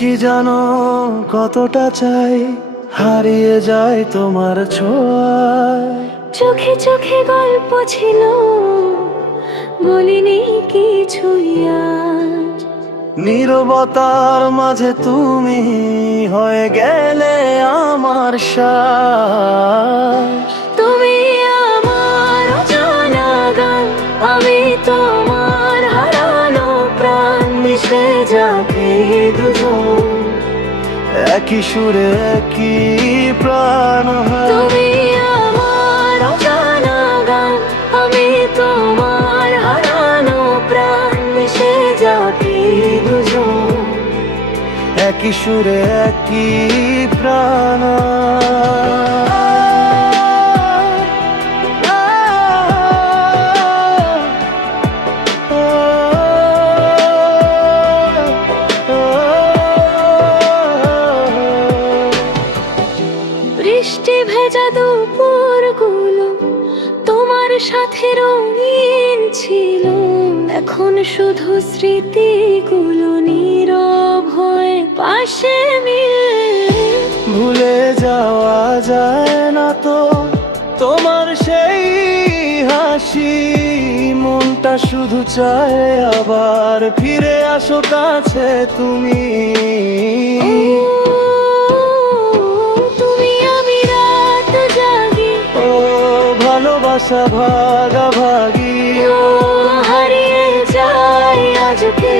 কি জানো কতটা চাই, হারিয়ে যায় তোমার ছোঁয়ায়। চোখে চোখে গল্প ছিল, বলিনি কিছুই আজ। নীরবতার মাঝে তুমি হয়ে গেলে আমার শ্বাস। তুমি আমার অজানা গান, আমি তোমার হারানো প্রাণ। মিশে যাকে দুজন, একই সুরে একই প্রাণ হয়। তুমি আমার অজানা গান, আমি তোমার হারানো প্রাণ। মিশে যাকে দুজন, একই সুরে একই প্রাণ। বৃষ্টি ভেজা দুপুরগুলো তোমার সাথে রঙিন ছিল। এখন শুধু স্মৃতিগুলো নীরব হয়ে পাশে মিলে। ভুলে যাওয়া যায় না তো তোমার সেই হাসি। মনটা শুধু চায় আবার ফিরে আসো কাছে তুমি। তুমি আমি রাত জাগি, ও ভালোবাসা ভাগাভাগি। ও হারিয়ে যাই আজকে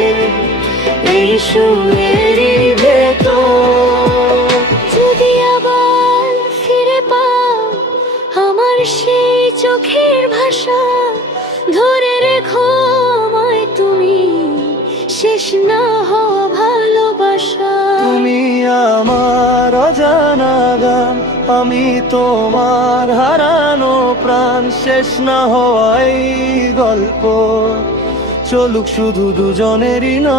এই সুরেরই ভেতর। যদি আবার ফিরে পাও আমার সেই চোখের ভাষা, ধরে রেখো আমায় তুমি, শেষ না হওয়া ভালোবাসা। তুমি আমার অজানা গান, আমি তোমার হারানো প্রাণ। শেষ না হওয়াই গল্প, চলুক শুধু দুজনেরই না।